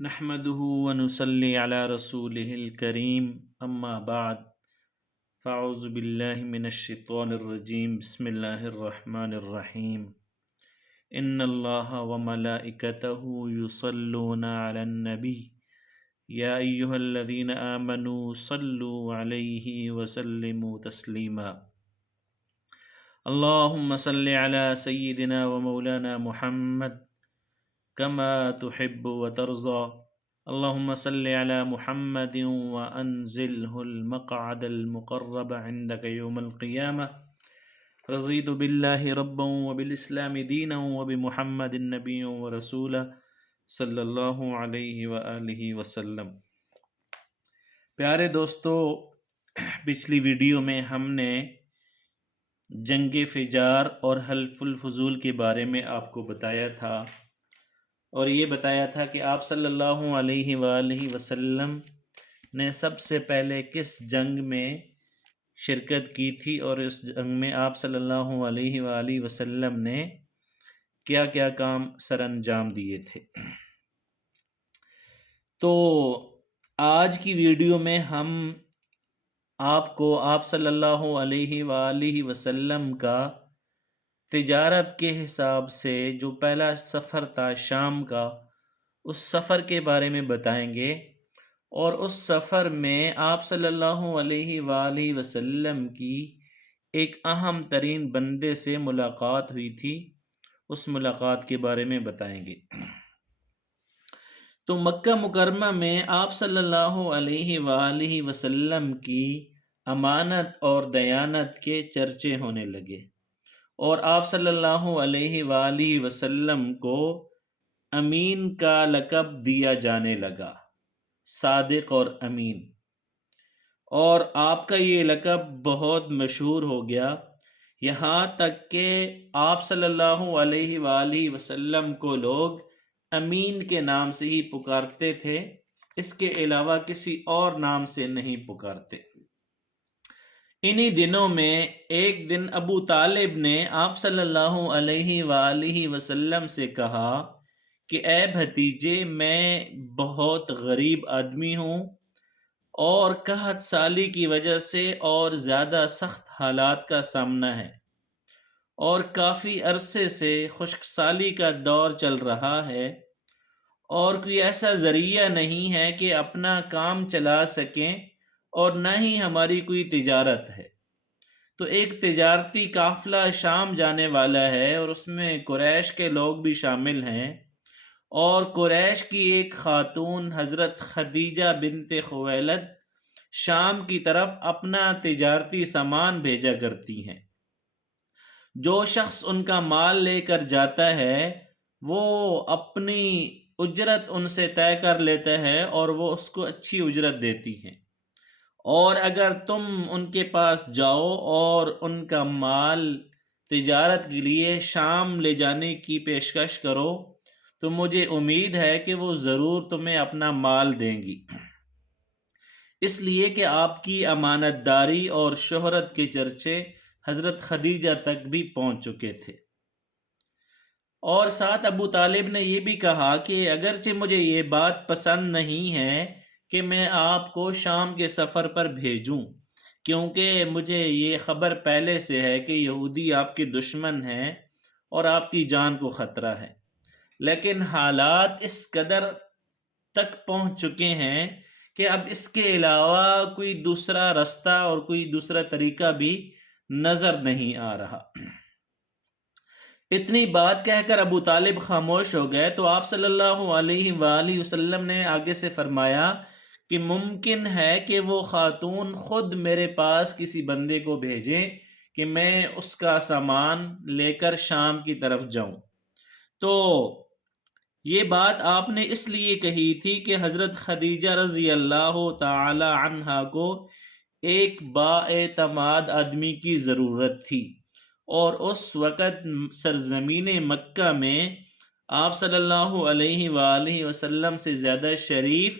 نحمده ونصلي على رسوله الكريم أما بعد فأعوذ بالله من الشيطان الرجيم بسم الله الرحمن الرحيم إن الله وملائكته يصلون على النبي يا أيها الذين آمنوا صلوا عليه وسلموا تسليما اللهم صل على سيدنا ومولانا محمد كما تحب وترضى اللهم صل على محمد وأنزله المقعد المقرب عندك يوم القيامة رضيت بالله ربا وبالإسلام دينا وبمحمد نبيا ورسولا صلی اللہ علیہ وآلہ وسلم۔ پیارے دوستو، پچھلی ویڈیو میں ہم نے جنگ فجار اور حلف الفضول کے بارے میں آپ کو بتایا تھا، اور یہ بتایا تھا کہ آپ صلی اللہ علیہ وآلہ وسلم نے سب سے پہلے کس جنگ میں شرکت کی تھی، اور اس جنگ میں آپ صلی اللہ علیہ وآلہ وسلم نے کیا کیا کام سر انجام دیے تھے۔ تو آج کی ویڈیو میں ہم آپ کو آپ صلی اللہ علیہ وآلہ وسلم کا تجارت کے حساب سے جو پہلا سفر تھا شام کا، اس سفر کے بارے میں بتائیں گے، اور اس سفر میں آپ صلی اللہ علیہ وآلہ وسلم کی ایک اہم ترین بندے سے ملاقات ہوئی تھی، اس ملاقات کے بارے میں بتائیں گے۔ تو مکہ مکرمہ میں آپ صلی اللہ علیہ وآلہ وسلم کی امانت اور دیانت کے چرچے ہونے لگے، اور آپ صلی اللہ علیہ وآلہ وسلم کو امین کا لقب دیا جانے لگا، صادق اور امین، اور آپ کا یہ لقب بہت مشہور ہو گیا، یہاں تک کہ آپ صلی اللہ علیہ وآلہ وسلم کو لوگ امین کے نام سے ہی پکارتے تھے، اس کے علاوہ کسی اور نام سے نہیں پکارتے۔ انہی دنوں میں ایک دن ابو طالب نے آپ صلی اللہ علیہ وآلہ وسلم سے کہا کہ اے بھتیجے، میں بہت غریب آدمی ہوں، اور قحط سالی کی وجہ سے اور زیادہ سخت حالات کا سامنا ہے، اور کافی عرصے سے خشک سالی کا دور چل رہا ہے، اور کوئی ایسا ذریعہ نہیں ہے کہ اپنا کام چلا سکیں، اور نہ ہی ہماری کوئی تجارت ہے۔ تو ایک تجارتی قافلہ شام جانے والا ہے، اور اس میں قریش کے لوگ بھی شامل ہیں، اور قریش کی ایک خاتون حضرت خدیجہ بنت خویلد شام کی طرف اپنا تجارتی سامان بھیجا کرتی ہیں۔ جو شخص ان کا مال لے کر جاتا ہے وہ اپنی اجرت ان سے طے کر لیتا ہے، اور وہ اس کو اچھی اجرت دیتی ہیں، اور اگر تم ان کے پاس جاؤ اور ان کا مال تجارت کے لیے شام لے جانے کی پیشکش کرو تو مجھے امید ہے کہ وہ ضرور تمہیں اپنا مال دیں گی، اس لیے کہ آپ کی امانت داری اور شہرت کے چرچے حضرت خدیجہ تک بھی پہنچ چکے تھے۔ اور ساتھ ابو طالب نے یہ بھی کہا کہ اگرچہ مجھے یہ بات پسند نہیں ہے کہ میں آپ کو شام کے سفر پر بھیجوں، کیونکہ مجھے یہ خبر پہلے سے ہے کہ یہودی آپ کے دشمن ہیں اور آپ کی جان کو خطرہ ہے، لیکن حالات اس قدر تک پہنچ چکے ہیں کہ اب اس کے علاوہ کوئی دوسرا رستہ اور کوئی دوسرا طریقہ بھی نظر نہیں آ رہا۔ اتنی بات کہہ کر ابو طالب خاموش ہو گئے، تو آپ صلی اللہ علیہ وآلہ وسلم نے آگے سے فرمایا کہ ممکن ہے کہ وہ خاتون خود میرے پاس کسی بندے کو بھیجیں کہ میں اس کا سامان لے کر شام کی طرف جاؤں۔ تو یہ بات آپ نے اس لیے کہی تھی کہ حضرت خدیجہ رضی اللہ تعالی عنہا کو ایک بااعتماد آدمی کی ضرورت تھی، اور اس وقت سرزمین مکہ میں آپ صلی اللہ علیہ وآلہ وسلم سے زیادہ شریف،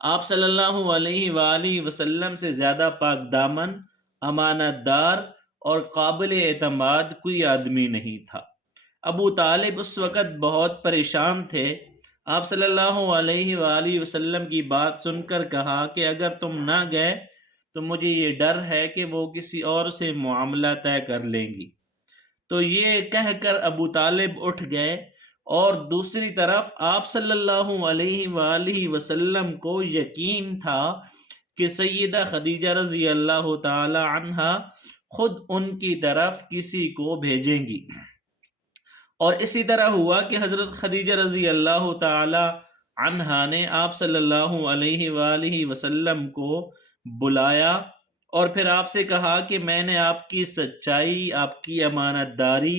آپ صلی اللہ علیہ وآلہ وسلم سے زیادہ پاک دامن، امانت دار اور قابل اعتماد کوئی آدمی نہیں تھا۔ ابو طالب اس وقت بہت پریشان تھے، آپ صلی اللہ علیہ وآلہ وسلم کی بات سن کر کہا کہ اگر تم نہ گئے تو مجھے یہ ڈر ہے کہ وہ کسی اور سے معاملہ طے کر لیں گی۔ تو یہ کہہ کر ابو طالب اٹھ گئے، اور دوسری طرف آپ صلی اللہ علیہ وآلہ وسلم کو یقین تھا کہ سیدہ خدیجہ رضی اللہ تعالی عنہا خود ان کی طرف کسی کو بھیجیں گی۔ اور اسی طرح ہوا کہ حضرت خدیجہ رضی اللہ تعالی عنہا نے آپ صلی اللہ علیہ وآلہ وسلم کو بلایا، اور پھر آپ سے کہا کہ میں نے آپ کی سچائی، آپ کی امانت داری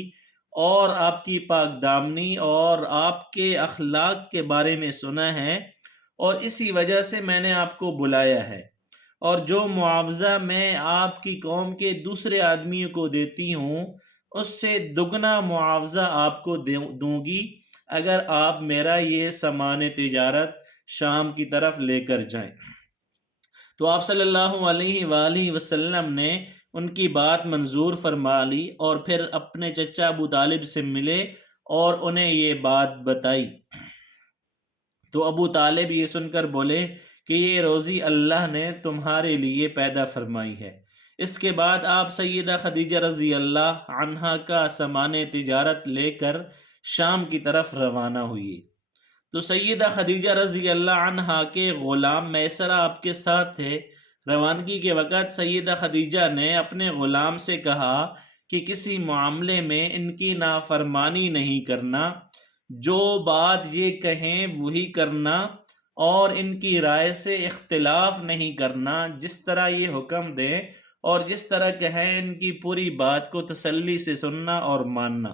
اور آپ کی پاک دامنی اور آپ کے اخلاق کے بارے میں سنا ہے، اور اسی وجہ سے میں نے آپ کو بلایا ہے، اور جو معاوضہ میں آپ کی قوم کے دوسرے آدمیوں کو دیتی ہوں اس سے دگنا معاوضہ آپ کو دوں گی اگر آپ میرا یہ سامان تجارت شام کی طرف لے کر جائیں۔ تو آپ صلی اللہ علیہ وآلہ وسلم نے ان کی بات منظور فرما لی، اور پھر اپنے چچا ابو طالب سے ملے اور انہیں یہ بات بتائی۔ تو ابو طالب یہ سن کر بولے کہ یہ روزی اللہ نے تمہارے لیے پیدا فرمائی ہے۔ اس کے بعد آپ سیدہ خدیجہ رضی اللہ عنہا کا سامان تجارت لے کر شام کی طرف روانہ ہوئی۔ تو سیدہ خدیجہ رضی اللہ عنہا کے غلام میسرہ آپ کے ساتھ تھے۔ روانگی کے وقت سیدہ خدیجہ نے اپنے غلام سے کہا کہ کسی معاملے میں ان کی نافرمانی نہیں کرنا، جو بات یہ کہیں وہی کرنا، اور ان کی رائے سے اختلاف نہیں کرنا، جس طرح یہ حکم دیں اور جس طرح کہیں ان کی پوری بات کو تسلی سے سننا اور ماننا۔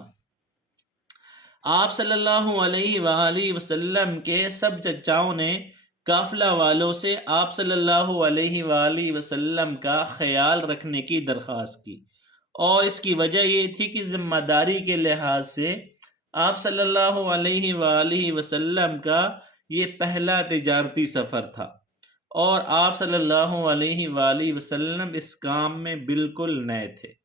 آپ صلی اللہ علیہ وآلہ وسلم کے سب چچاؤں نے قافلہ والوں سے آپ صلی اللہ علیہ وآلہ وسلم کا خیال رکھنے کی درخواست کی، اور اس کی وجہ یہ تھی کہ ذمہ داری کے لحاظ سے آپ صلی اللہ علیہ وآلہ وسلم کا یہ پہلا تجارتی سفر تھا، اور آپ صلی اللہ علیہ وآلہ وسلم اس کام میں بالکل نئے تھے۔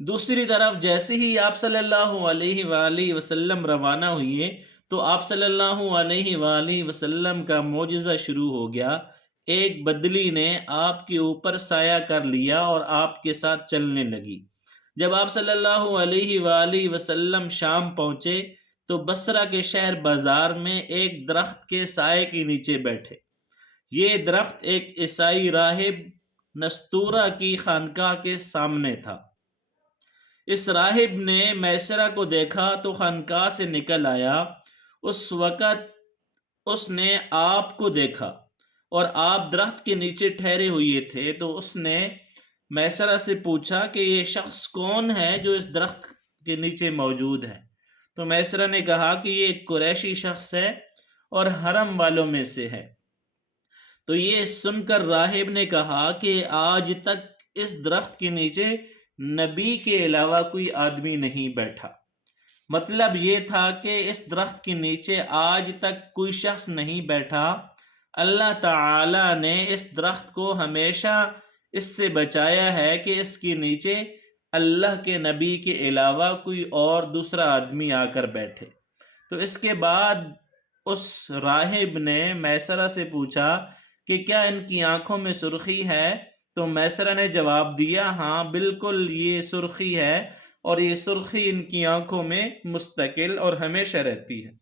دوسری طرف جیسے ہی آپ صلی اللہ علیہ وآلہ وسلم روانہ ہوئے تو آپ صلی اللہ علیہ وآلہ وسلم کا معجزہ شروع ہو گیا۔ ایک بدلی نے آپ کے اوپر سایہ کر لیا اور آپ کے ساتھ چلنے لگی۔ جب آپ صلی اللہ علیہ وآلہ وسلم شام پہنچے تو بصرہ کے شہر بازار میں ایک درخت کے سائے کے نیچے بیٹھے۔ یہ درخت ایک عیسائی راہب نستورہ کی خانقاہ کے سامنے تھا۔ اس راہب نے میسرہ کو دیکھا تو خانقاہ سے نکل آیا۔ اس وقت اس نے آپ کو دیکھا اور آپ درخت کے نیچے ٹھہرے ہوئے تھے، تو اس نے میسرہ سے پوچھا کہ یہ شخص کون ہے جو اس درخت کے نیچے موجود ہے؟ تو میسرہ نے کہا کہ یہ ایک قریشی شخص ہے اور حرم والوں میں سے ہے۔ تو یہ سن کر راہب نے کہا کہ آج تک اس درخت کے نیچے نبی کے علاوہ کوئی آدمی نہیں بیٹھا۔ مطلب یہ تھا کہ اس درخت کے نیچے آج تک کوئی شخص نہیں بیٹھا۔ اللہ تعالی نے اس درخت کو ہمیشہ اس سے بچایا ہے کہ اس کے نیچے اللہ کے نبی کے علاوہ کوئی اور دوسرا آدمی آ کر بیٹھے۔ تو اس کے بعد اس راہب نے میسرہ سے پوچھا کہ کیا ان کی آنکھوں میں سرخی ہے؟ تو میسرہ نے جواب دیا، ہاں بالکل یہ سرخی ہے، اور یہ سرخی ان کی آنکھوں میں مستقل اور ہمیشہ رہتی ہے۔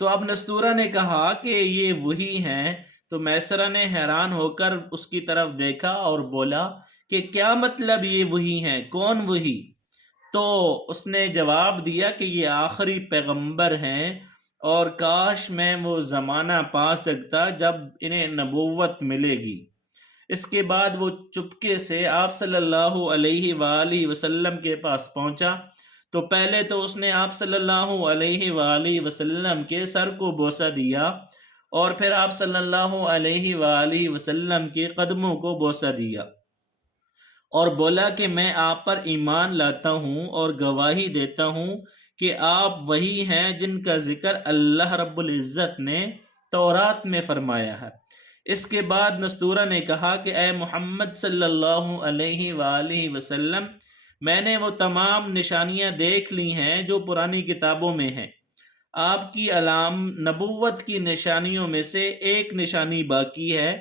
تو اب نستورہ نے کہا کہ یہ وہی ہیں۔ تو میسرہ نے حیران ہو کر اس کی طرف دیکھا اور بولا کہ کیا مطلب یہ وہی ہیں؟ کون وہی؟ تو اس نے جواب دیا کہ یہ آخری پیغمبر ہیں، اور کاش میں وہ زمانہ پا سکتا جب انہیں نبوت ملے گی۔ اس کے بعد وہ چپکے سے آپ صلی اللہ علیہ وآلہ وسلم کے پاس پہنچا۔ تو پہلے تو اس نے آپ صلی اللہ علیہ وآلہ وسلم کے سر کو بوسہ دیا، اور پھر آپ صلی اللہ علیہ وآلہ وسلم کے قدموں کو بوسہ دیا، اور بولا کہ میں آپ پر ایمان لاتا ہوں اور گواہی دیتا ہوں کہ آپ وہی ہیں جن کا ذکر اللہ رب العزت نے تورات میں فرمایا ہے۔ اس کے بعد نستورہ نے کہا کہ اے محمد صلی اللہ علیہ وآلہ وسلم، میں نے وہ تمام نشانیاں دیکھ لی ہیں جو پرانی کتابوں میں ہیں۔ آپ کی نبوت کی نشانیوں میں سے ایک نشانی باقی ہے،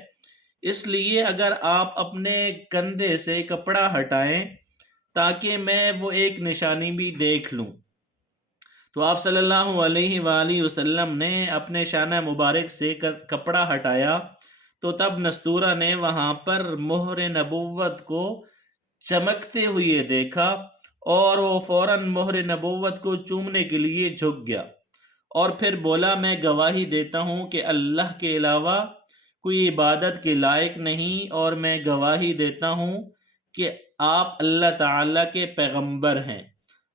اس لیے اگر آپ اپنے کندھے سے کپڑا ہٹائیں تاکہ میں وہ ایک نشانی بھی دیکھ لوں۔ تو آپ صلی اللہ علیہ وآلہ وسلم نے اپنے شانہ مبارک سے کپڑا ہٹایا تو تب نستورہ نے وہاں پر مہر نبوت کو چمکتے ہوئے دیکھا اور وہ فوراً مہر نبوت کو چومنے کے لیے جھک گیا اور پھر بولا، میں گواہی دیتا ہوں کہ اللہ کے علاوہ کوئی عبادت کے لائق نہیں، اور میں گواہی دیتا ہوں کہ آپ اللہ تعالیٰ کے پیغمبر ہیں۔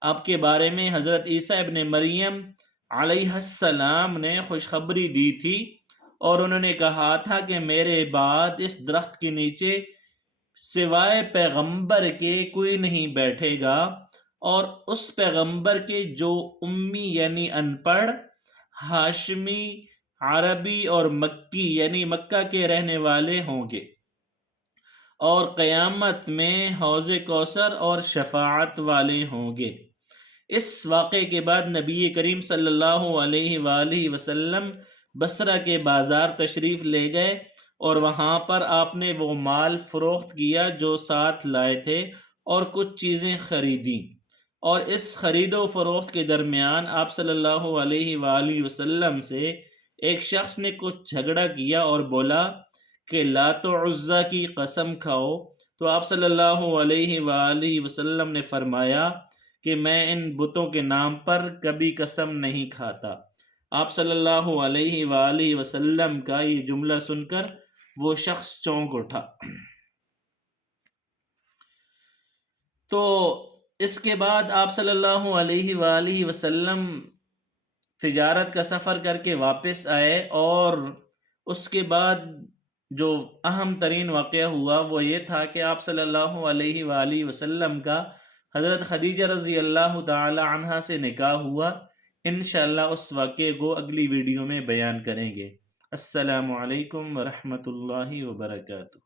آپ کے بارے میں حضرت عیسیٰ ابن مریم علیہ السلام نے خوشخبری دی تھی اور انہوں نے کہا تھا کہ میرے بعد اس درخت کے نیچے سوائے پیغمبر کے کوئی نہیں بیٹھے گا، اور اس پیغمبر کے جو امی یعنی ان پڑھ، ہاشمی، عربی اور مکی یعنی مکہ کے رہنے والے ہوں گے، اور قیامت میں حوض کوثر اور شفاعت والے ہوں گے۔ اس واقعے کے بعد نبی کریم صلی اللہ علیہ وآلہ وسلم بصرہ کے بازار تشریف لے گئے اور وہاں پر آپ نے وہ مال فروخت کیا جو ساتھ لائے تھے اور کچھ چیزیں خریدیں، اور اس خرید و فروخت کے درمیان آپ صلی اللہ علیہ وآلہ وسلم سے ایک شخص نے کچھ جھگڑا کیا اور بولا کہ لات و عزا کی قسم کھاؤ، تو آپ صلی اللہ علیہ وآلہ وسلم نے فرمایا کہ میں ان بتوں کے نام پر کبھی قسم نہیں کھاتا۔ آپ صلی اللہ علیہ وآلہ وسلم کا یہ جملہ سن کر وہ شخص چونک اٹھا۔ تو اس کے بعد آپ صلی اللہ علیہ وآلہ وسلم تجارت کا سفر کر کے واپس آئے، اور اس کے بعد جو اہم ترین واقعہ ہوا وہ یہ تھا کہ آپ صلی اللہ علیہ وآلہ وسلم کا حضرت خدیجہ رضی اللہ تعالی عنہا سے نکاح ہوا۔ انشاءاللہ اس واقعے کو اگلی ویڈیو میں بیان کریں گے۔ السلام علیکم ورحمۃ اللہ وبرکاتہ۔